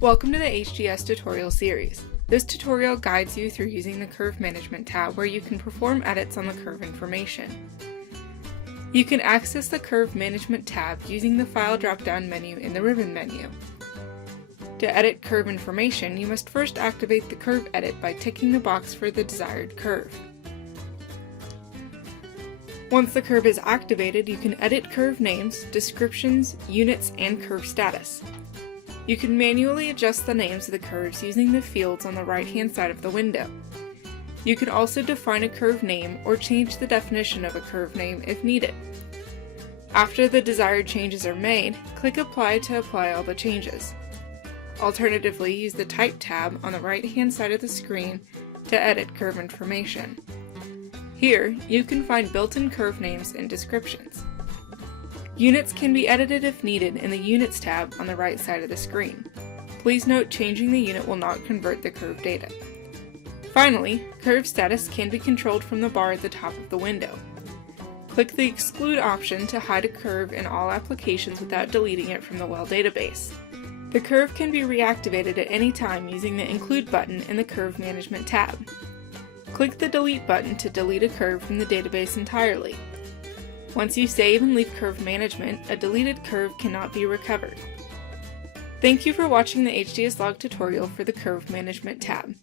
Welcome to the HDS tutorial series. This tutorial guides you through using the Curve Management tab where you can perform edits on the curve information. You can access the Curve Management tab using the File drop-down menu in the Ribbon menu. To edit curve information, you must first activate the Curve Edit by ticking the box for the desired curve. Once the curve is activated, you can edit curve names, descriptions, units, and curve status. You can manually adjust the names of the curves using the fields on the right-hand side of the window. You can also define a curve name or change the definition of a curve name if needed. After the desired changes are made, click Apply to apply all the changes. Alternatively, use the Type tab on the right-hand side of the screen to edit curve information. Here, you can find built-in curve names and descriptions. Units can be edited if needed in the Units tab on the right side of the screen. Please note changing the unit will not convert the curve data. Finally, curve status can be controlled from the bar at the top of the window. Click the Exclude option to hide a curve in all applications without deleting it from the well database. The curve can be reactivated at any time using the Include button in the Curve Management tab. Click the Delete button to delete a curve from the database entirely. Once you save and leave Curve Management, a deleted curve cannot be recovered. Thank you for watching the HDSlog tutorial for the Curve Management tab.